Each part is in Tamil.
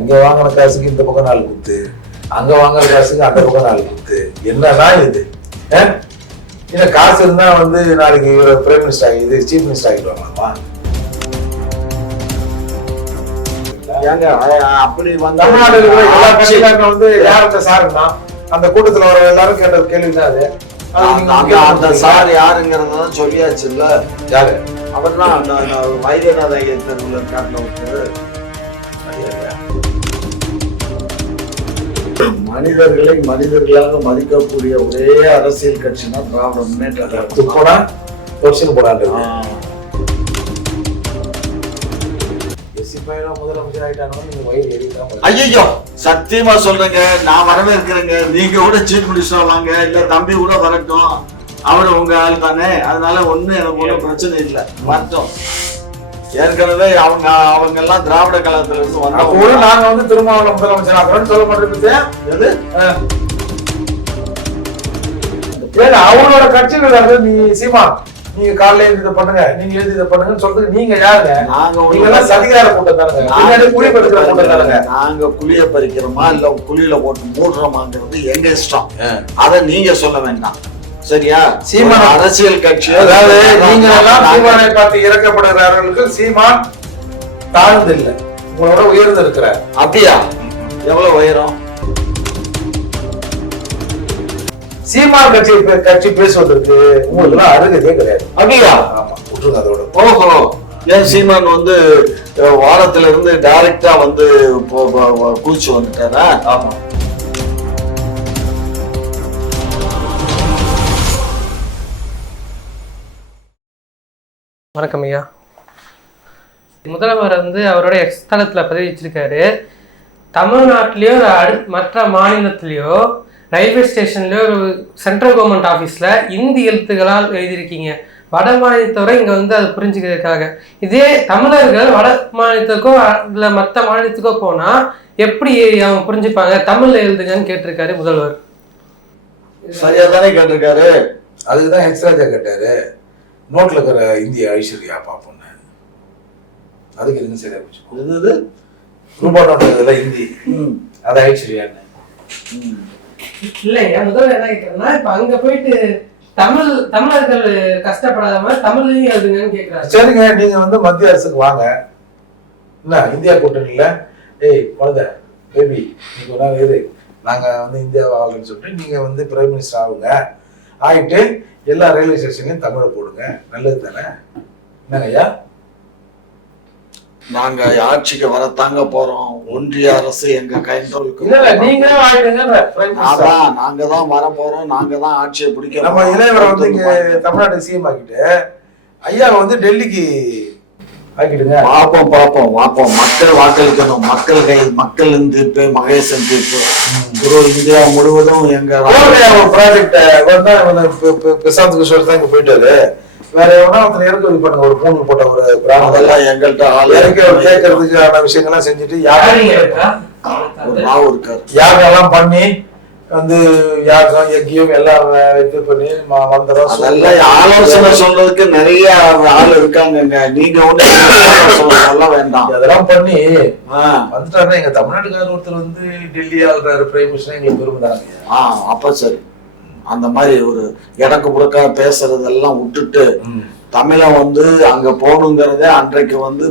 இங்க வாங்கின காசுக்கு இந்த பக்கம் 4 குத்து, அங்க வாங்குற காசுக்கு அந்த பக்கம் 4 குத்து. என்னதான் இது? இல்ல காசு இருந்தா வந்து நாளைக்கு இவர் பிரைம் மினிஸ்டர் இது சீஃப் மினிஸ்டர் ஆகிடுவாங்களாமா? ஏங்க அப்படி தமிழ்நாட்டில் இருக்கிற எல்லா கட்சிக்காரங்க வந்து யார் அந்த சாருன்னா அந்த கூட்டத்துல வர எல்லாரும் கேட்ட கேள்விதான் அது. அந்த சார் யாருங்கிறதான் சொல்லியாச்சு இல்ல. யாரு? அவர் தான் அந்த வைத்தியநாத ஐயர் தெருவில் காட்டின மனிதர்களை மனிதர்களாக மதிக்கக்கூடிய ஒரே அரசியல் கட்சினா திராவிட முன்னேற்ற முதலமைச்சர் ஆயிட்டாங்க. ஐயோ சத்தியமா சொல்றேங்க, நான் வரவே இருக்கிறேங்க. நீங்க கூட சீஃப் மினிஸ்டர் வாங்க, இல்ல தம்பி கூட வரட்டும், அவரு உங்க ஆள் தானே. அதனால எனக்கு ஒன்றும் பிரச்சனை இல்லை. மட்டும் ஏற்கனவே அவங்க எல்லாம் திராவிட கழகத்துல இருந்து வந்தவங்க. நாங்க வந்து திருமாவளவன் முதலமைச்சர் ஆகிறோம்னு சொல்ல மாட்டேங்குது. அவங்களோட கட்சிகள் நீ சீமா நீங்க காலையில எழுதி இதை பண்ணுங்க, நீங்க எழுதி இதை பண்ணுங்கன்னு சொல்றதுக்கு நீங்க யாருங்க? நீங்க சதிகார கூட்டம் தானுங்க, குழி பறிக்கிற கூட்டம் தானுங்க. நாங்க குழிய பறிக்கிறோமா இல்ல குழியில போட்டு மூடுறோமாங்கிறது எங்க இஷ்டம். அதை நீங்க சொல்ல வேண்டாம், சரியா? சீமான் அரசியல் கட்சி, அதாவது நீங்க எல்லாம் சீமானை பார்த்து இறக்கப்படுகிறவர்களுக்கு சீமான் தாழ்ந்து இல்லை, உங்களோட உயர்ந்து இருக்கிறார். அப்படியா? எவ்வளவு உயரம்? சீமான் கட்சி பேசுவதற்கு உங்களுக்கு எல்லாம் அருகதே கிடையாது. அப்படியா? ஆமா, விட்டுருங்க அதோட. ஓஹோ, ஏன் சீமான் வந்து வாரத்துல இருந்து டைரக்டா வந்து கூச்சு வந்துட்டாரா? ஆமா. வணக்கம் ஐயா. முதல்வர் வந்து அவரோட எக்ஸ் தளத்தில் பதிவு வச்சிருக்காரு. தமிழ்நாட்டிலேயோ மற்ற மாநிலத்திலேயோ ரயில்வே ஸ்டேஷன்லேயோ ஒரு சென்ட்ரல் கவர்மெண்ட் ஆஃபீஸில் இந்தி எழுத்துக்களால் எழுதியிருக்கீங்க. வட மாநிலத்தவரை இங்கே வந்து அதை புரிஞ்சுக்கிறதுக்காக. இதே தமிழர்கள் வட மாநிலத்துக்கோ இல்லை மற்ற மாநிலத்துக்கோ போனால் எப்படி அவங்க புரிஞ்சுப்பாங்க? தமிழில் எழுதுங்கன்னு கேட்டிருக்காரு முதல்வர். சரியா தானே கேட்டிருக்காரு. அதுக்குதான் ஹெச்ராஜா கேட்டாரு, நோட்ல இருக்கிற இந்திய ஐஸ்வர்யா பாப்போன்னு. அதுக்கு எதுவும் சரியா போச்சு. இருந்தது ரூபா நோட்டு இந்தி, அது ஐஸ்வர்யான்னு இல்லைங்க. முதல்ல என்ன கேட்கறேன்னா, இப்ப அங்க போயிட்டு தமிழர்கள் கஷ்டப்படாத மாதிரி தமிழ்லையும் எழுதுங்கன்னு கேட்கிறாரு. சரிங்க, நீங்க வந்து மத்திய அரசுக்கு வாங்க. என்ன இந்தியா கூட்டணியில குழந்தை பேபி நீங்க ஒரு நாள் இரு, நாங்க வந்து இந்தியாவை ஆளுன்னு சொல்லிட்டு நீங்க வந்து பிரைம் மினிஸ்டர் ஆகுங்க. ஆகிட்டு எல்லா ரயில்வே ஸ்டேஷன்லையும் தமிழை போடுங்க, நல்லது தானே? என்னங்க ஐயா? நாங்க ஆட்சிக்கு வரத்தாங்க போறோம். ஒன்றிய அரசு எங்க கைந்தொழிலுக்கு நாங்க தான் வர போறோம். நாங்க தான் ஆட்சியை பிடிக்க. நம்ம இளையவரை வந்து இங்க தமிழ்நாட்டுக்கு சிஎம் ஆக்கிட்டு ஐயா வந்து டெல்லிக்கு ஆக்கிடுங்க. பாப்போம் மக்கள் வாக்களிக்கணும். மக்கள் கை மக்கள் தீர்ப்பு, மகேசன் தீர்ப்பு. இந்தியா முழுவதும் எங்க ப்ராஜெக்ட் பிரசாந்த் கிஷோர் தான் இங்க போயிட்டாரு. வேற எவனா ஒருத்தர் இறக்குமதி பண்ணுங்க, ஒரு பூண்டு போட்ட ஒரு அதெல்லாம் எங்கள்கிட்ட கேட்கறதுக்கான விஷயங்கள்லாம் செஞ்சுட்டு யாரெல்லாம் பண்ணி வந்து யாருக்கும் யக்கியம் எல்லாம் இது பண்ணி மந்திரம் ஆலோசனை சொல்றதுக்கு நிறைய ஆள் இருக்காங்க. நீங்க ஒண்ணு சொல்ல வேண்டாம். அதெல்லாம் பண்ணி வந்துட்டாருன்னா எங்க தமிழ்நாட்டுக்காரர் ஒருத்தர் வந்து டெல்லி ஆளுறாரு பிரைம் மினிஸ்டர் எங்களுக்கு விரும்புறாங்க. அப்ப சரி, அந்த மாதிரி ஒரு இடக்கு புறக்கா பேசுறதெல்லாம் விட்டுட்டு தமிழ வந்து அங்க போகணுங்கிறத அன்றைக்கு வந்து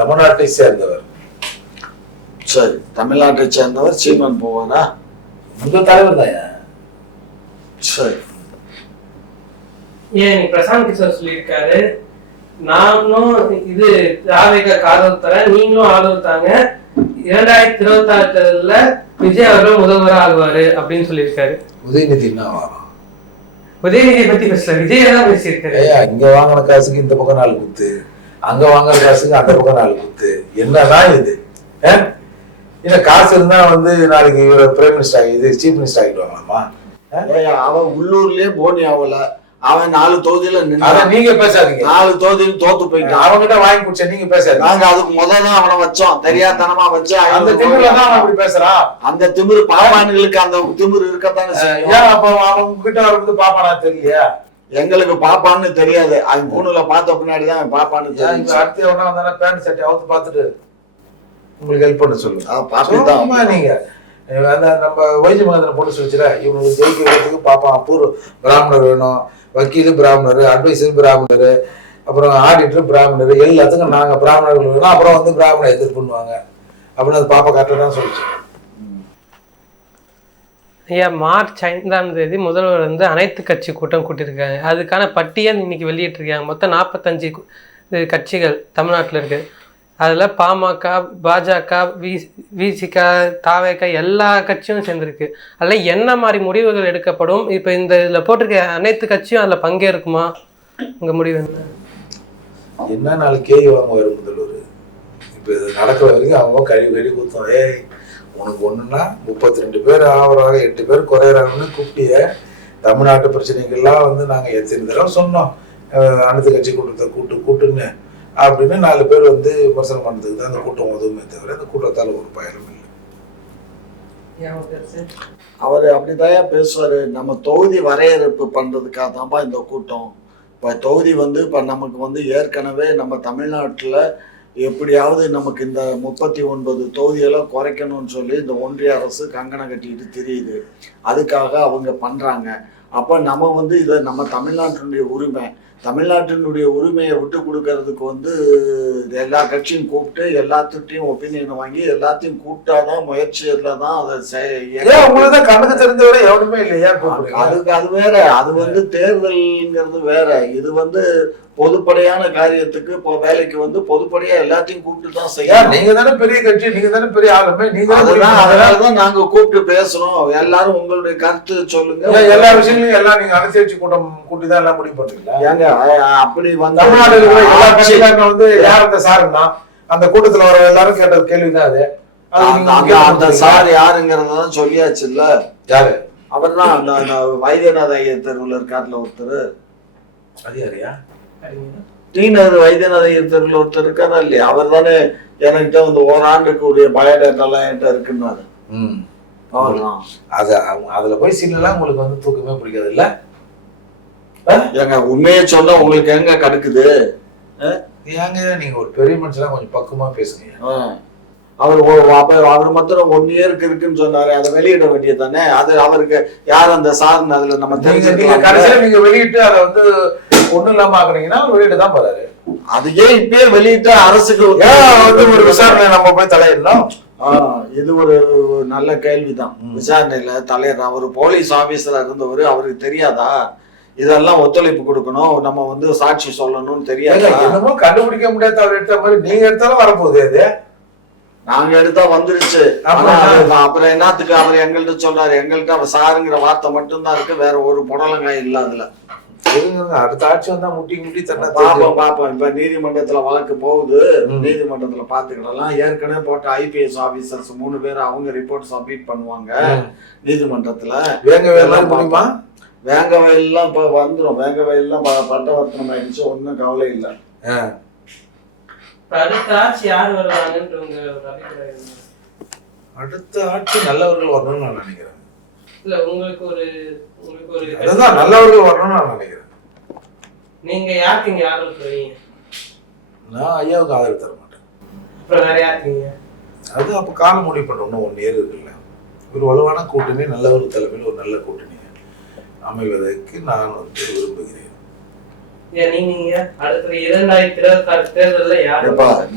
தமிழ்நாட்டை சேர்ந்தவர். சரி, தமிழ்நாட்டை சேர்ந்தவர் சீமான் போவாரா? முதல் தலைவர் தான். சரி, ஏன் பிரசாந்த் கிஷோர் சொல்லியிருக்காரு, நானும் இது திராவிக ஆதரவு தரேன், நீங்களும் ஆதரவு தாங்க, 2026 தேர்தலில் விஜய் அவர்கள் முதல்வராக ஆகுவாரு அப்படின்னு சொல்லியிருக்காரு. உதயநிதி உதயநிதியை பத்தி பேசல, விஜய் தான் பேசியிருக்காரு. இங்க வாங்கின காசுக்கு இந்த பக்கம் 4 குத்து, அங்க வாங்குற காசுக்கு அந்த பக்கம் 4 குத்து. என்னதான் இது? இல்ல காசு இருந்தா வந்து நாளைக்கு இவர் பிரைம் மினிஸ்டர் இது சீஃப் மினிஸ்டர் ஆகிடுவாங்களாமா? அவன் உள்ளூர்லயே போனி ஆகல. அவன் 4 தொகுதியில நீங்க பேசாதீங்க. 4 தொகுதியில் தோத்து போயிட்டான். அவங்ககிட்ட வாங்கி குடிச்ச நீங்க பேசாதீங்க. நாங்க அதுக்கு முதல்ல அவனை வச்சோம், தெரியாதனமா வச்சோம். அந்த திமிர்லதான் அப்படி பேசுறான். அந்த திமிரு பாப்பானுங்களுக்கு அந்த திமிரு இருக்கத்தானே. அப்ப அவங்க கிட்ட வந்து பாப்பானா தெரியலையா? எங்களுக்கு பாப்பான்னு தெரியாது. அவன் பூணுல பார்த்த பின்னாடிதான் அவன் பாப்பான்னு தெரியும். அடுத்த எவனா வந்தானே பேண்ட் சட்டை அவுத்து பார்த்துட்டு உங்களுக்கு ஹெல்ப் பண்ண சொல்லுங்க. பாப்பா நீங்க அந்த நம்ம வைத்திய மகத்தில் போட்டு சொல்லிச்சுல, இவனுக்கு ஜெயிக்க வைக்கிறதுக்கு பாப்பான் பூர்வ பிராமணர் வேணும், வக்கீல் பிராமணர், அட்வைசர் பிராமணர், அப்புறம் ஆடிட்டர் பிராமணர், எல்லாத்துக்கும் நாங்கள் பிராமணர்கள் வேணும், அப்புறம் வந்து பிராமணர் எதிர்ப்பு பண்ணுவாங்க அப்படின்னு அது பாப்பா கரெக்டாக தான் சொல்லிச்சு. ஐயா, மார்ச் 5ஆம் தேதி முதல்வர் வந்து அனைத்து கட்சி கூட்டம் கூட்டியிருக்காங்க. அதுக்கான பட்டியல் இன்னைக்கு வெளியிட்டிருக்காங்க. மொத்தம் 45 கட்சிகள் தமிழ்நாட்டில் இருக்குது. அதில் பாமக, பாஜக, விசிக, தாவேக எல்லா கட்சியும் சேர்ந்துருக்கு. அதில் என்ன மாதிரி முடிவுகள் எடுக்கப்படும்? இப்போ இந்த இதில் போட்டிருக்க அனைத்து கட்சியும் அதில் பங்கேற்குமா? உங்கள் முடிவு என்ன நாலு கேள்வி வாங்க வரும் முதல்வர். இப்போ இது நடக்கிற வரைக்கும் அவங்க கழி கொடுத்தோம். உனக்கு ஒன்றுன்னா 32 பேர் ஆகிறாங்க, 8 பேர் குறையிறாங்கன்னு கூப்பிட்டிய தமிழ்நாட்டு பிரச்சனைகள்லாம் வந்து நாங்கள் எத்தனை தடவை சொன்னோம் அனைத்து கட்சி கூட்டத்தை கூட்டுன்னு அப்படின்னு 4 பேர் வந்து விமர்சனம் பண்ணுறதுக்கு தான் அந்த கூட்டம் உதவுமே தவிர அந்த கூட்டத்தால் ஒரு பயனும் இல்லை. அவர் அப்படிதான் பேசுவாரு. நம்ம தொகுதி வரையறுப்பு பண்றதுக்காக தான்ப்பா இந்த கூட்டம். இப்போ தொகுதி வந்து இப்போ நமக்கு வந்து ஏற்கனவே நம்ம தமிழ்நாட்டில் எப்படியாவது நமக்கு இந்த 39 தொகுதியெல்லாம் குறைக்கணும்னு சொல்லி இந்த ஒன்றிய அரசு கங்கணம் கட்டிட்டு தெரியுது. அதுக்காக அவங்க பண்றாங்க. அப்போ நம்ம வந்து இதை நம்ம தமிழ்நாட்டினுடைய உரிமையை விட்டு கொடுக்கறதுக்கு வந்து எல்லா கட்சியும் கூப்பிட்டு எல்லாத்துட்டையும் ஒப்பீனியன் வாங்கி எல்லாத்தையும் கூப்பிட்டாதான் முயற்சியில தான் அதை கணக்கு தெரிஞ்சவரை எவனுமே இல்லையா? அது வேற. அது வந்து தேர்தல்ங்கிறது வேற. இது வந்து பொதுப்படையான காரியத்துக்கு இப்போ வேலைக்கு வந்து பொதுப்படையா எல்லாத்தையும் கூப்பிட்டு தான் செய்யணும். நீங்க தானே பெரிய கட்சி, நீங்க தானே பெரிய ஆளுமே, நீங்க அதனாலதான் நாங்க கூப்பிட்டு பேசுறோம். எல்லாரும் உங்களுடைய கருத்து சொல்லுங்க. எல்லா விஷயங்களையும் எல்லாம் நீங்க அனுசரிச்சு கூட்டம் கூட்டி தான் எல்லாம் முடிவு பண்றீங்களா? ஏங்க அப்படி வந்து தமிழ்நாடு வந்து யார் அந்த சாருன்னா அந்த கூட்டத்துல வர எல்லாரும் கேட்ட கேள்விதான் அது. அந்த சார் யாருங்கிறதான் சொல்லியாச்சு இல்ல. யாரு? அவர் தான் அந்த வைத்தியநாத ஐயர் தெருவில் இருக்காருல ஒருத்தர். அது யாரையா? டீனர் வைத்தியநாத ஐயர் தெருவில் ஒருத்தர் இருக்காரா இல்லையா? அவர் தானே என்கிட்ட வந்து ஓராண்டுக்கு உரிய பயோடேட்டாலாம் என்கிட்ட இருக்குன்னாரு. அவர்தான். அதுல போய் சீன்லாம் உங்களுக்கு வந்து தூக்கமே பிடிக்காது இல்ல? ஏங்க உண்மையை சொன்னா உங்களுக்கு எங்க கடுக்குது? ஏங்க நீங்க ஒரு பெரிய மனுஷனா கொஞ்சம் பக்குவமா பேசுங்க. அவர் மாத்திரம் 1 இயருக்கு இருக்குன்னு சொன்னாரு. அதை வெளியிட வேண்டியது தானே. அது அவருக்கு யார் அந்த சார்னு அதுல நம்ம கடைசியில நீங்க வெளியிட்டு அதை வந்து ஒண்ணு இல்லாம ஆக்குனீங்கன்னா வெளியிட்டு தான் போறாரு. அது ஏன் இப்பயே வெளியிட்டு அரசுக்கு ஒரு விசாரணை நம்ம போய் தலையிடலாம்? இது ஒரு நல்ல கேள்விதான். விசாரணையில தலையிட அவர் போலீஸ் ஆபீசரா இருந்தவர். அவருக்கு தெரியாதா இதெல்லாம் ஒத்துழைப்பு கொடுக்கணும், நம்ம வந்து சாட்சி சொல்லணும்னு தெரியாது? என்னமோ கண்டுபிடிக்க முடியாத அவர் எடுத்த மாதிரி நீங்க எடுத்தாலும் வரப்போகுது. அது நாங்க எடுத்தா வந்துருச்சு. அப்புறம் என்னத்துக்கு அவர் எங்கள்கிட்ட சொல்றாரு? எங்கள்கிட்ட அவர் சாருங்கிற வார்த்தை மட்டும்தான் இருக்கு, வேற ஒரு புடலங்காய் இல்ல அதுல. அடுத்த ஆட்சி வந்தா முட்டி பாப்போம். இப்ப நீதிமன்றத்துல வழக்கு போகுது, நீதிமன்றத்துல பாத்துக்கிடலாம். ஏற்கனவே போட்ட IPS ஆபீசர்ஸ் 3 பேர் அவங்க ரிப்போர்ட் சப்மிட் பண்ணுவாங்க நீதிமன்றத்துல. வேங்கவயல்லாம் இப்ப வந்துடும். வேங்கவயல்லாம் பட்டவர்த்தனம் ஆயிடுச்சு, ஒன்னும் கவலை இல்லை. அடுத்த ஆட்சி நல்லவர்கள் வரணும்னு நான் நினைக்கிறேன். இல்ல உங்களுக்கு ஒரு அதுதான் நல்லவர்கள் வரணும்னு நான் நினைக்கிறேன். நீங்க யாருக்கு இங்க ஆதரவு தருவீங்க? நான் ஐயாவுக்கு ஆதரவு தர மாட்டேன். அப்புறம் வேற யாருக்கு? அது அப்ப காலம் முடிவு பண்ணணும். 1 இயர் இருக்குல்ல. ஒரு வலுவான கூட்டணி, நல்லவர் தலைமையில் ஒரு நல்ல கூட்டணி அமைவதற்கு நான் வந்து விரும்புகிறேன்.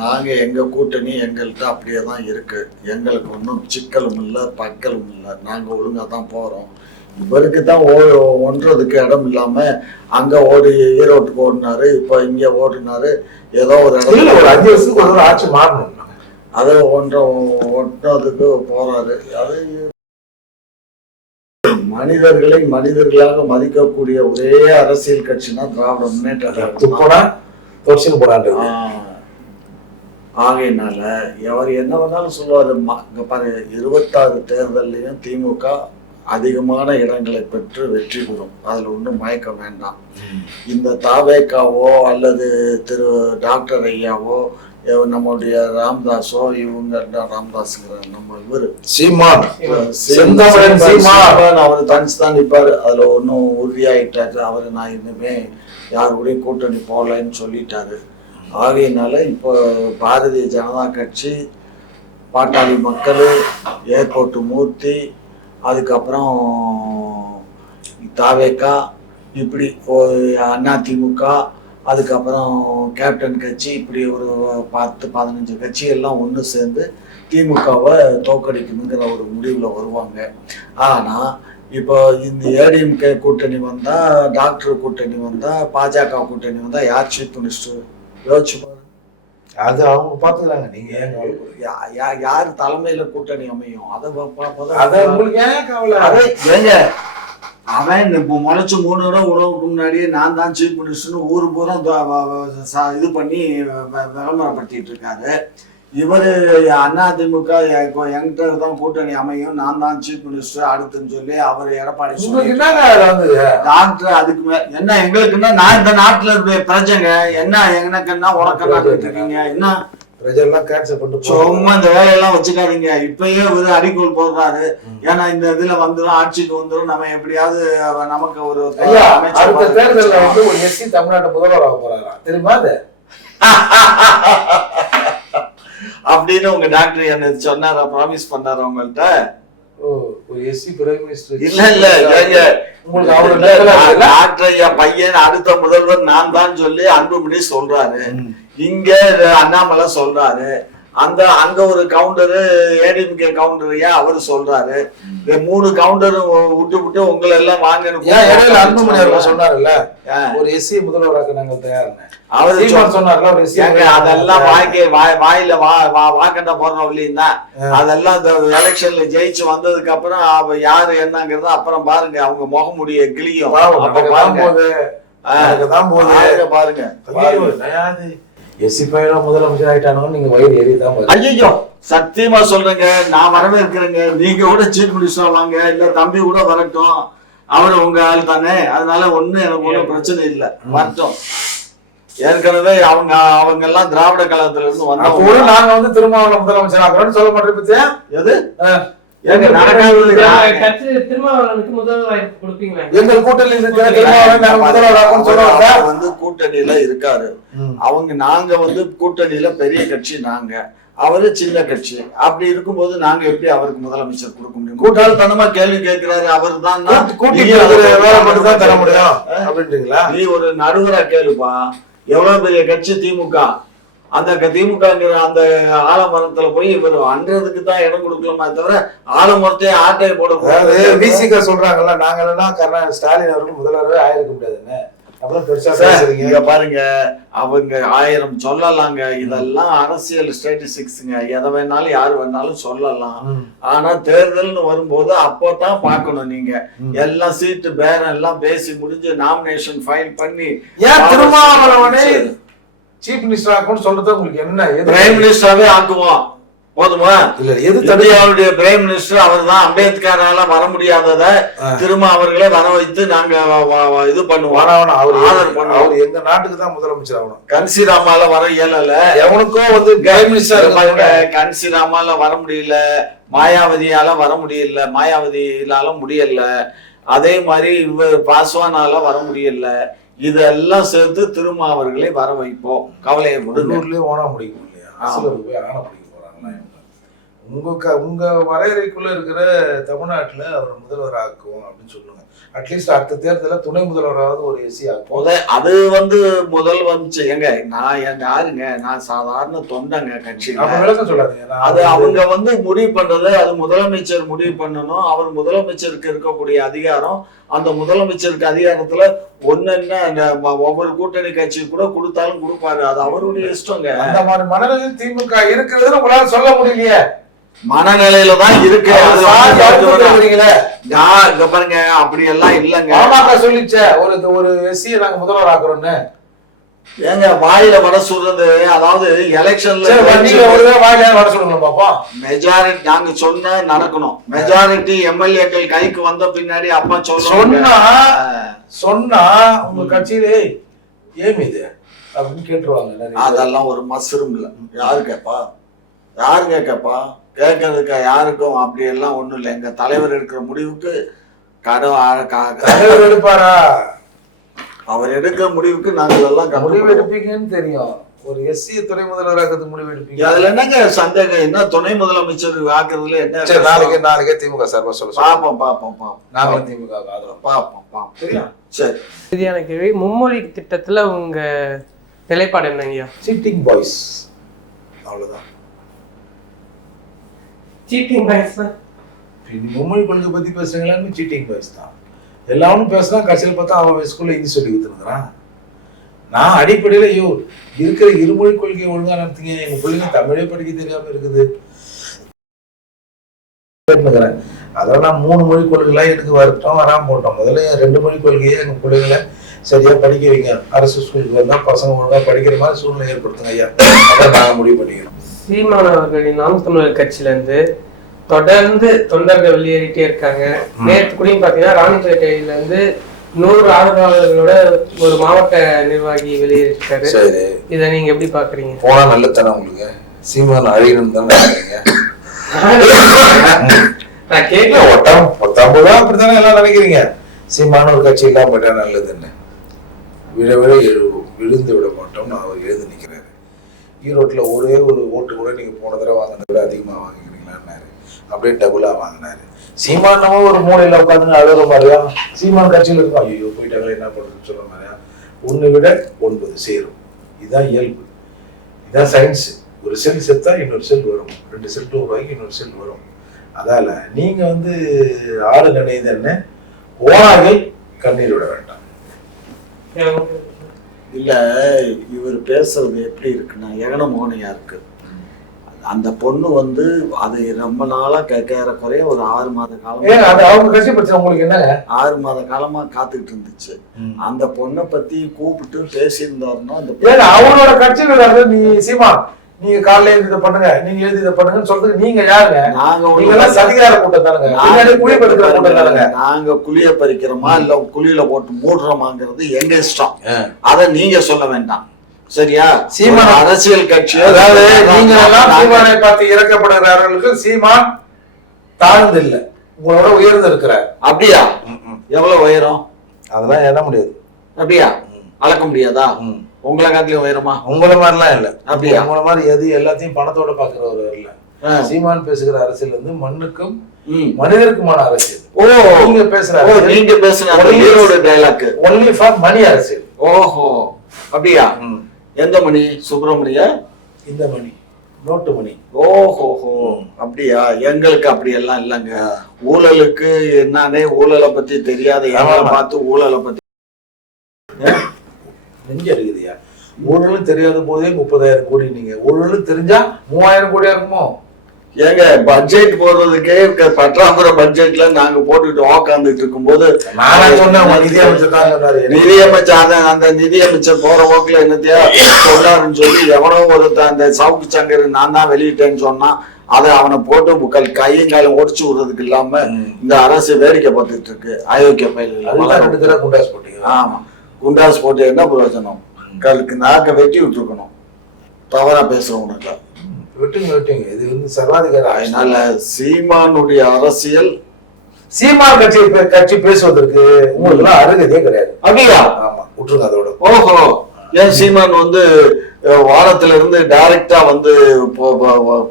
நாங்க எங்க கூட்டணி எங்கள்கிட்ட அப்படியேதான் இருக்கு. எங்களுக்கு ஒன்றும் சிக்கலும் இல்லை, பக்கலும் இல்லை. நாங்க ஒழுங்கா தான் போறோம். இவருக்கு தான் ஒன்றதுக்கு இடம் இல்லாம அங்க ஈரோட்டுக்கு ஓடினாரு, இப்ப இங்க ஓடினாரு. ஏதோ ஒரு இடத்துல ஒரு 5 வருஷத்துக்கு ஒரு ஆட்சி மாறணும். அது ஒன்றதுக்கு போறாரு. அது மனிதர்களை மனிதர்களாக மதிக்கக்கூடிய ஒரே அரசியல் கட்சினா திராவிட முன்னேற்ற ஆகையினால அவர் என்ன வேணாலும் சொல்லுவாரு. பாரு, 26 தேர்தல்லையும் திமுக அதிகமான இடங்களை பெற்று வெற்றி பெறும். அதில் ஒன்றும் மயக்கம் வேண்டாம். இந்த தாவேக்காவோ அல்லது திரு டாக்டர் ஐயாவோ நம்முடைய ராம்தாஸோ இவங்க ராம்தாஸ்ங்கிற நம்ம இவர் சீமான் அவர் தனிச்சு தான் நிற்பாரு. அதுல ஒன்றும் உறுதியாயிட்டாரு. அவரு நான் இனிமே யாரு கூட கூட்டணி போகலன்னு சொல்லிட்டாரு. ஆகையினால இப்போ பாரதிய ஜனதா கட்சி, பாட்டாளி மக்கள், ஏர்போர்ட் மூர்த்தி, அதுக்கப்புறம் தாவேக்கா, இப்படி அதிமுக, அதுக்கப்புறம் கேப்டன் கட்சி, இப்படி ஒரு 10-15 கட்சிகள்லாம் ஒன்று சேர்ந்து திமுகவை தோக்கடிக்கணுங்கிற ஒரு முடிவில் வருவாங்க. ஆனால் இப்போ இந்த ஏடிஎம்கே கூட்டணி வந்தால், டாக்டர் கூட்டணி வந்தால், பாஜக கூட்டணி வந்தால் யார் சீஃப் மினிஸ்டர் யோசிச்சு பாரு. அது அவங்க பார்த்துக்கிறாங்க. நீங்க யார் தலைமையில கூட்டணி அமையும் அதை உங்களுக்கு ஏன் கவலை? ஏங்க அவன் இப்போ முளைச்சு 3 தடவை உணவுக்கு முன்னாடியே நான் தான் சீஃப் மினிஸ்டர்னு ஊர் பூரா இது பண்ணி விளம்பரப்படுத்திட்டு இருக்காரு. இவரு அதிமுக என்கிட்ட தான் கூட்டணி அமையும், நான் தான் சீஃப் மினிஸ்டர் அடுத்துன்னு சொல்லி அவர் எடப்பாடி டாக்டர் அதுக்கு மேல என்ன எங்களுக்குன்னா நான் இந்த நாட்டுல பிரச்சனைங்க என்ன எனக்குன்னா உனக்கெல்லாம் இருக்கீங்க என்ன பிரஜெல்லாம் கேன்சல் பண்ணிட்டு சும்மா இந்த வேலையெல்லாம் வச்சுக்காதீங்க. இப்பயே ஒரு அடிக்கோல் போடுறாரு. ஏன்னா இந்த இதுல வந்துடும், ஆட்சிக்கு வந்துடும், நம்ம எப்படியாவது நமக்கு ஒரு அடுத்த தேர்தலில் வந்து ஒரு எஸ்சி தமிழ்நாட்டு முதல்வர் ஆக போறாரா தெரியுமா? அது அப்படின்னு உங்க டாக்டர் என்ன சொன்னாரா, ப்ராமிஸ் பண்ணாரு உங்கள்ட்ட? ஒரு எஸ்சி பிரைம் மினிஸ்டர் இல்ல உங்களுக்கு டாக்டர் ஐயா பையன் அடுத்த முதல்வர் நான் தான் சொல்லி அன்புமணி சொல்றாரு. இங்க அண்ணாமலை சொல்றாரு. அங்க ஒரு கவுண்டரு ஏடிஎம்கே கவுண்டரையா அவரு சொல்றாரு. 3 கவுண்டர் விட்டு உங்களை எல்லாம் வாங்கணும் அன்புமணி சொன்னாருல்ல, ஒரு எஸ்சி முதல்வராக நாங்கள் தயாருன்னு அவர் சொன்னார்ல. அதெல்லாம் வாயில வாக்கண்ட போடுறோம் இல்லைன்னா, அதெல்லாம் இந்த எலெக்ஷன்ல ஜெயிச்சு வந்ததுக்கு அப்புறம் யாரு என்னங்கிறத அப்புறம் பாருங்க. அவங்க முகமுடிய கிளியும் பாருங்க. எஸ்சி பையனும் முதலமைச்சர் ஆயிட்டானு நீங்க வயிறு ஏறிதான். ஐயோ சத்தியமா சொல்றேங்க, நான் வரவே இருக்கிறேங்க. நீங்க கூட சீஃப் மினிஸ்டர் வாங்க, இல்ல தம்பி கூட வரட்டும், அவரு உங்க ஆள் தானே. அதனால எனக்கு ஒன்றும் பிரச்சனை இல்லை, வரட்டும். ஏற்கனவே அவங்க எல்லாம் திராவிட கழகத்துல இருந்து வந்தவங்க. நாங்க வந்து திருமாவளவன் முதலமைச்சர் ஆகிறோம்னு சொல்ல மாட்டேன் பத்தியா? எது எங்க கூட்டணியில கூட்டணியில இருக்காரு. நாங்க வந்து கூட்டணியில பெரிய கட்சி, நாங்க அவரு சின்ன கட்சி. அப்படி இருக்கும்போது நாங்க எப்படி அவருக்கு முதலமைச்சர் கொடுக்க முடியும்? கூட்டாளித்தனமா கேள்வி கேட்கிறாரு. அவரு தான் தர முடியும் அப்படின்றீங்களா? நீ ஒரு நடுவரா கேளுப்பா. எவ்வளவு பெரிய கட்சி திமுக. அந்த திமுகங்கிற அந்த ஆலமரத்துல போய் இவர் அன்றதுக்கு தான் இடம் கொடுக்கலாமா தவிர ஆலமரத்தையே ஆட்டையை போட விசிக சொல்றாங்கல்ல, நாங்க எல்லாம் ஸ்டாலின் அவர்கள் முதல்வரவே ஆயிருக்க முடியாதுன்னு. அப்புறம் பெருசா பேசுறீங்க பாருங்க. அவங்க 1000 சொல்லலாங்க. இதெல்லாம் அரசியல் ஸ்டாட்டிஸ்டிக்ஸ்ங்க. எதை வேணாலும் யாரு வேணாலும் சொல்லலாம். ஆனா தேர்தல்னு வரும்போது அப்போதான் பாக்கணும். நீங்க எல்லாம் சீட்டு பேரம் எல்லாம் பேசி முடிஞ்சு நாமினேஷன் ஃபைல் பண்ணி ஏன் திருமாவளவனே சீஃப் மினிஸ்டர் ஆக்கும்னு சொல்றது உங்களுக்கு என்ன? பிரைம் மினிஸ்டராவே ஆக்குவோம் போதுமா? இல்ல எது இந்தியாவுடைய பிரைம் மினிஸ்டர் அவர் தான். அம்பேத்கரால வர முடியாதத திரும்ப அவர்களே வர வைத்து நாங்க இது பண்ணுவோம். அவர் எங்க நாட்டுக்கு தான் முதலமைச்சர் ஆகணும். கன்சிராமால வர இயலல. எவனுக்கும் வந்து பிரைம் மினிஸ்டர் கன்சிராமால வர முடியல, மாயாவதியால வர முடியல, மாயாவதியால முடியல. அதே மாதிரி இவர் பாஸ்வானால வர முடியல. இதெல்லாம் சேர்த்து திரும்ப அவர்களை வர வைப்போம். கவலையை முடிஞ்சூர்லயே ஓனா முடிக்கும் இல்லையா? போய் ஆன முடிக்க போறாங்களா? உங்க வரையறைக்குள்ள இருக்கிற தமிழ்நாட்டுல அவர் முதல்வர் ஆக்குவோம் அப்படின்னு சொல்லுங்க. அட்லீஸ்ட் அடுத்த தேர்தலில் துணை முதல்வராவது ஒரு எஸ்சி ஆகும். அது வந்து முதல் வந்துச்சு. எங்க நான் யாருங்க? நான் சாதாரண தொண்டங்க கட்சி. விளக்கம் சொல்லாதீங்க. அது அவங்க வந்து முடிவு பண்றது, அது முதலமைச்சர் முடிவு பண்ணணும். அவர் முதலமைச்சருக்கு இருக்கக்கூடிய அதிகாரம், அந்த முதலமைச்சருக்கு அதிகாரத்துல ஒன்னு ஒவ்வொரு கூட்டணி கட்சி கூட கொடுத்தாலும் கொடுப்பாரு. அது அவருடைய இஷ்டங்க. அந்த மாதிரி மனநிலையில் திமுக இருக்கிறதுன்னு உங்களால சொல்ல முடியலையே. மனநிலையில தான் இருக்கு. பாருங்க, அப்படி எல்லாம் இல்லங்க. சொல்லிச்ச ஒரு எஸ்சியை நாங்க முதல்வர் ஆக்குறோம்னு ஏங்க வாயில வட சொல்றது, அதாவது எலெக்ஷன்ல நீங்க ஒழுங்கா வாயில வர சொல்லுங்க பாப்போம். மெஜாரிட்டி நாங்க சொன்ன நடக்கணும். மெஜாரிட்டி எம்எல்ஏக்கள் கைக்கு வந்த பின்னாடி அப்பா சொன்னா உங்க கட்சியிலே ஏன் இது அப்படின்னு கேட்டுருவாங்க. அதெல்லாம் ஒரு மஸ்ரூம் இல்ல. யாரு கேப்பா? யாரு கேட்கப்பா? கேட்கறதுக்கு யாருக்கும் அப்படி எல்லாம் ஒண்ணும் இல்லை. எங்க தலைவர் எடுக்கிற முடிவுக்கு தலைவர் எடுப்பாரா? அவர் எடுக்கிற முடிவுக்கு நாங்கள் எல்லாம் முடிவு எடுப்பீங்கன்னு தெரியும். ஒரு எஸ்சி துணை முதல்வராக்கிறதுக்கு முடிவு எடுப்பீங்க. அதுல என்னங்க சந்தேகம்? என்ன துணை முதலமைச்சர் ஆக்குறதுல என்ன? நாளைக்கே திமுக சார்பா சொல்ல பாப்போம். நாங்களும் திமுக பாப்போம். சரியா? சரி. சரியான கேள்வி. மும்மொழி திட்டத்துல உங்க நிலைப்பாடு என்னங்கய்யா? சீட்டிங் பாய்ஸ், அவ்வளவுதான். சீட்டிங் பாய்ஸ் மும்மொழி கொள்கை பத்தி பேசுறீங்களான்னு சீட்டிங் பாய்ஸ் தான். எல்லாரும் பேசினா கட்சியில் பார்த்தா அவன் ஸ்கூல்ல இங்கிலீஷ் சொல்லி கொடுத்துருக்குறான். நான் அடிப்படையில இருக்கிற இருமொழி கொள்கையை ஒழுங்கா நடத்துங்க. எங்க பிள்ளைங்க தமிழே படிக்க தெரியாம இருக்குது. அதெல்லாம் 3 மொழி கொள்கைலாம் எனக்கு வரட்டும் வராம போட்டோம். முதல்ல 2 மொழி கொள்கையே எங்க பிள்ளைங்களை சரியா படிக்க வைங்க. அரசு ஸ்கூலுக்கு வந்தா பசங்க ஒழுங்கா படிக்கிற மாதிரி சூழ்நிலை ஏற்படுத்துங்க ஐயா. அதான் நாங்க முடிவு பண்ணிக்கிறோம். சீமான் அவர்களின் நாம் தமிழர் கட்சியில இருந்து தொடர்ந்து தொண்டர்கள் வெளியேறிட்டே இருக்காங்க. நேற்று கூட பாத்தீங்கன்னா ராணிப்பேட்டையில இருந்து 100 ஆதரவாளர்களோட ஒரு மாவட்ட நிர்வாகி வெளியேறிருக்காரு. இதை நீங்க எப்படி பாக்குறீங்க? போனா நல்லதானே உங்களுக்கு? சீமான் அழியணும் தானே நான் கேட்கல. ஒட்டாம்பதா அப்படித்தானே எல்லாம் நினைக்கிறீங்க. சீமான ஒரு கட்சி இல்லாம போயிட்டா நல்லதுன்னு. விழ எழுவோம், விழுந்து விட மாட்டோம். நான் அவர் எழுந்து நிக்கிறாரு. ஈரோட்டுல ஒரே ஒரு ஓட்டு கூட நீங்க போன தடவை வாங்கினதை விட அதிகமா வாங்கிக்கிறீங்களான்னாரு. அப்படியே டபுளா வாங்கினாரு. சீமானமா ஒரு மூலையில உட்காந்து அழுகிற மாதிரியா? சீமான் கட்சியில இருக்கும். ஐயோ போயிட்டாங்களே என்ன பண்றதுன்னு சொல்ற மாதிரியா? 1 விட 9 சேரும். இதுதான் இயல்பு, இதுதான் சயின்ஸ். ஒரு செல் செத்தா இன்னொரு செல் வரும். 2 செல் உருவாக்கி இன்னொரு செல் வரும். அதால நீங்க ஆடு நினைதன்னு ஓனார்கள் கண்ணீர் விட வேண்டாம். இல்ல, இவர் பேசுறது எப்படி இருக்குன்னா எகன மோனையா இருக்கு. அந்த பொண்ணு அது ரொம்ப நாளா கேட்கறக்குறைய ஒரு 6 மாத காலம் அவங்க கட்சி பிரச்சனை உங்களுக்கு என்ன? 6 மாத காலமா காத்துக்கிட்டு இருந்துச்சு. அந்த பொண்ணை பத்தி கூப்பிட்டு பேசியிருந்தாருன்னா அவங்களோட கட்சியில நீ சீமா நீங்க காலையில எழுதி இதை பண்ணுங்க, நீங்க எழுதி இதை பண்ணுங்கன்னு சொல்றதுக்கு நீங்க யாருங்க? நாங்க சதிகார கூட்டம் தானுங்க. குழி பறிக்கிற கூட்டம் தானுங்க. நாங்க குழிய பறிக்கிறோமா இல்ல குழியில போட்டு மூடுறோமாங்கிறது எங்க இஷ்டம். அத நீங்க சொல்ல வேண்டாம். சரியா? சீமான் அரசியல் கட்சி, அதாவது நீங்க எல்லாம் சீமானை பார்த்து இறக்கப்படுகிறவர்களுக்கு சீமான் தாழ்ந்து இல்ல, உங்களோட உயர்ந்து இருக்கிறார். அப்படியா? எவ்வளவு உயரம்? அதெல்லாம் எண்ண முடியாது. அப்படியா? அளக்க முடியாதா? உங்களை காட்டிலும் உயரமா? உங்களை மாதிரிலாம் இல்ல. அப்படியா? உங்களை மாதிரி எல்லாத்தையும் பணத்தோட பாக்குறவர் இல்ல. சீமான் பேசுகிற அரசியல் மண்ணுக்கும் மனிதருக்குமான அரசியல். நீங்க பேசுற ஒன்லி ஃபார் மணி அரசியல். ஓஹோ, அப்படியா? எந்த மணி? சுப்பிரமணியா? இந்த மணி, நோட்டு மணி. ஓஹோஹோ, அப்படியா? எங்களுக்கு அப்படி எல்லாம் இல்லைங்க. ஊழலுக்கு என்னன்னே ஊழலை பத்தி தெரியாத எங்களை பார்த்து ஊழலை பத்தி நெஞ்சு இருக்குதுயா. ஊழலும் தெரியாத போதே 30,000 கோடி. நீங்க ஊழலும் தெரிஞ்சா 3000 கோடியா இருக்குமோ? ஏங்க பட்ஜெட் போடுறதுக்கே பற்றாக்குறை பட்ஜெட்ல நாங்க போட்டுக்கிட்டு உக்காந்துட்டு இருக்கும் போது நிதியமைச்சர் அந்த நிதியமைச்சர் போற போக்குல என்னத்தையா சொன்னாருன்னு சொல்லி எவனோ அந்த சவுக்கு சங்கர் நான் தான் வெளியிட்டேன்னு சொன்னா அதை அவனை போட்டு கையும் காலம் ஒடிச்சு விடுறதுக்கு இல்லாம இந்த அரசு வேடிக்கை பார்த்துட்டு இருக்கு. அயோக்கிய பயில குண்டாஸ் போட்டீங்க. ஆமா, குண்டாஸ் போட்டு என்ன பிரயோஜனம்? நாக்க வெட்டி விட்டுருக்கணும். தவறா பேசுறவனுக்கு விட்டுங்க. இது சர்வாதிகார. அதனால சீமானுடைய அரசியல், சீமான் கட்சி பேசுவதற்கு உங்களுக்கு அருகதையே கிடையாது. அப்படியா? ஆமா, விட்டுருங்க அதோட. ஓஹோ, ஏன் சீமான் வாரத்துல இருந்து டைரக்டா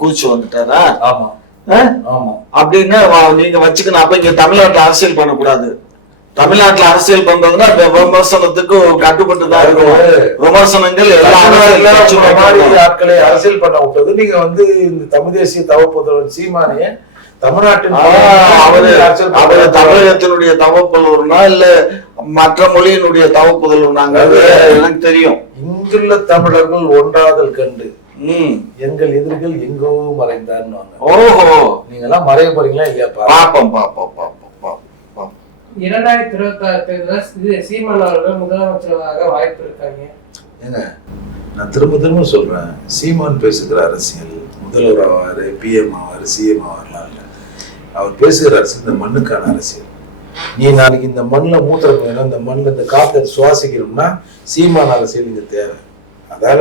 கூச்சு வந்துட்டாரா? ஆமா ஆமா. அப்படின்னா நீங்க வச்சுக்கணும். அப்ப இங்க தமிழ்நாட்டுல அரசியல் பண்ணக்கூடாது. தமிழ்நாட்டுல அரசியல் பண்றதுன்னா விமர்சனத்துக்கு கட்டுப்பட்டுதான் இருக்கும். விமர்சனங்கள் ஆட்களை அரசியல் பண்ண விட்டது. நீங்க இந்த தமிழ் தேசிய தவப்புதல்வர் சீமானிய தமிழ்நாட்டின் அவரு தமிழகத்தினுடைய தவப்புதல்வர்னா இல்ல மற்ற மொழியினுடைய தவப்புதல்வர்னாங்கிறது எனக்கு தெரியும். இங்குள்ள தமிழர்கள் ஒன்றாதல் கண்டு எங்கள் எதிர்கள் எங்கோ மறைந்தான்னு. ஓஹோ, நீங்க எல்லாம் மறைய போறீங்களா இல்லையா? பாப்போம். 2026 தேர்தலில் சீமான் அவர்கள் முதலமைச்சராக வாய்ப்பு இருக்காங்க. ஏங்க நான் திரும்ப திரும்ப சொல்றேன், சீமான் பேசுகிற அரசியல் முதல்வர் ஆவாரு, பிஎம் ஆவாரு, சிஎம் ஆவார்லாம் இல்லை. அவர் பேசுகிற அரசியல் இந்த மண்ணுக்கான அரசியல். நீ நாளைக்கு இந்த மண்ணில் மூத்திரம் வேணும், இந்த மண்ணில் இந்த காற்றை சுவாசிக்கணும்னா சீமான் அரசியல் இங்க தேவை. அதால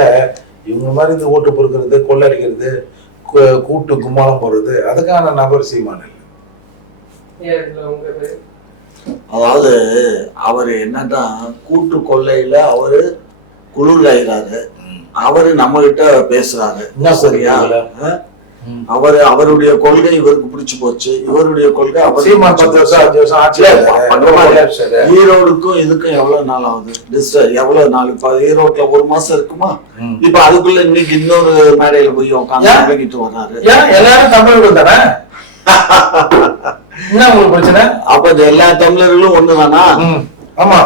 இவங்க மாதிரி இந்த ஓட்டு பொறுக்கிறது, கொள்ளடிக்கிறது, கூட்டு கும்மாளம் போடுறது அதுக்கான நபர் சீமான் இல்லை. அதாவது அவரு என்னன்னா கூட்டு கொள்ளையில அவரு குளிர்காயிறாரு, அவரு நம்ம கிட்ட பேசுறாரு. சரியா? அவரு அவருடைய கொள்கை இவருக்கு பிடிச்சு போச்சு, இவருடைய கொள்கை ஈரோடுக்கும் இதுக்கும் எவ்வளவு நாள் ஆகுது? எவ்வளவு நாள்? இப்ப ஈரோட்ல 1 மாசம் இருக்குமா? இப்ப அதுக்குள்ள இன்னைக்கு இன்னொரு மேடையில போய் உட்காந்து விளக்கிட்டு வர்றாரு. எல்லாரும் தமிழர்கள் தானே? என்ன உங்களுக்கு பிரச்சனை? அப்ப எல்லா தமிழர்களும் ஒண்ணுதானா? ஆமா.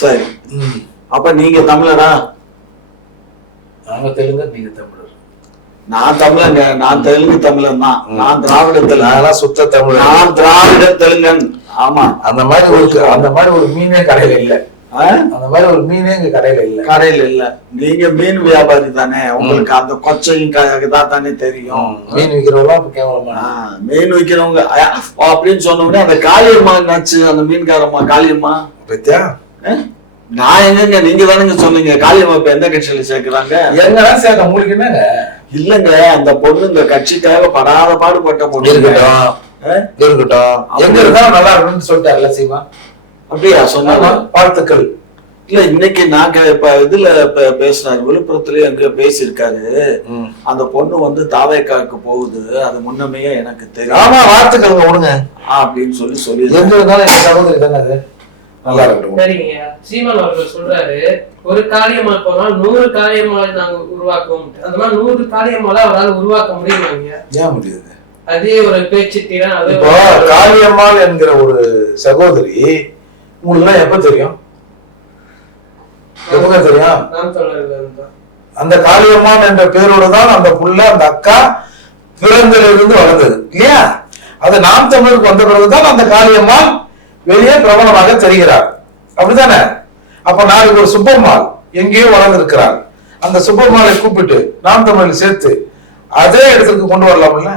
சரி, அப்ப நீங்க தமிழரா? நாங்க தெலுங்கு, நீங்க தமிழர். நான் தமிழங்க, நான் தெலுங்கு தமிழன் தான். நான் திராவிட தெலுங்கு, சுத்த தமிழ். நான் திராவிட தெலுங்கன். ஆமா. அந்த மாதிரி ஒரு மீனே கடையில இல்ல. அந்த மாதிரி ஒரு மீனே இங்க கடையில இல்ல. நீங்க மீன் வியாபாரி தானே, உங்களுக்கு அந்த கொச்சையும் தானே தெரியும். மீன் விக்கிறவங்க கேவலமா மீன் விக்கிறவங்க அப்படின்னு சொன்ன உடனே அந்த காளியம்மா என்னாச்சு? அந்த மீன்காரம்மா காளியம்மா பத்தியா? நான் எங்க, நீங்க தானுங்க சொன்னீங்க காளியம்மா இப்ப எந்த கட்சியில சேர்க்கிறாங்க? எங்கதான் சேர்க்க உங்களுக்கு என்னங்க? இல்லங்க, அந்த பொண்ணு இந்த கட்சிக்காக படாத பாடுபட்ட பொண்ணு. இருக்கட்டும், எங்க இருந்தாலும் நல்லா இருக்குன்னு சொல்லிட்டாருல சீமா. அப்படியா சொன்னாங்க? வாழ்த்துக்கள். இல்ல இன்னைக்கு நாங்க இப்ப இதுல பேசினாரு, விழுப்புரத்துலயே எங்க பேசியிருக்காரு. அந்த பொண்ணு வந்து தாவேக்காக்கு போகுது, அது முன்னமே எனக்கு தெரியும். ஆமா, வாழ்த்துக்கள் விடுங்க அப்படின்னு சொல்லி எங்க இருந்தாலும் எங்க சகோதரி தானே அது. நல்லா இருக்கட்டும். சரிங்க. சீமான் அவர்கள் சொல்றாரு, ஒரு காளியம்மாள் போனால் 100 காளியம்மாளை நாங்க உருவாக்குவோம். அந்த மாதிரி 100 காளியம்மாளை அவரால் உருவாக்க முடியுமாங்க? ஏன் முடியாது? அதே ஒரு பேச்சு. இப்போ காளியம்மாள் என்கிற ஒரு சகோதரி உங்களுக்கு எப்ப தெரியும்? எப்ப தெரியும்? அந்த காளியம்மாள் என்ற பேரோடு தான் அந்த புள்ள, அந்த அக்கா பிறந்திலிருந்து வளர்ந்தது இல்லையா? அது நாம் தமிழருக்கு வந்த பிறகுதான் அந்த காளியம்மாள் வெளியே பிரபலமாக தெரிகிறார். அப்படித்தானே? அப்ப நாளைக்கு ஒரு சுப்பம்மாள் எங்கேயோ வளர்ந்திருக்கிறார். அந்த சுப்பம்மாளை கூப்பிட்டு நாம் தமிழில் சேர்த்து அதே இடத்துக்கு கொண்டு வரலாம்ல?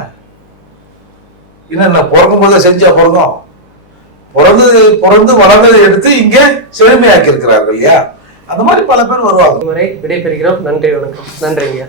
என்ன பிறக்கும் போதே செஞ்சா பிறந்தோம்? பிறந்து வளர்ந்ததை எடுத்து இங்கே செழுமையாக்கி இருக்கிறார்கள் இல்லையா? அந்த மாதிரி பல பேர் வருவாங்க. விடைபெறுகிறோம். நன்றி, வணக்கம். நன்றிங்க.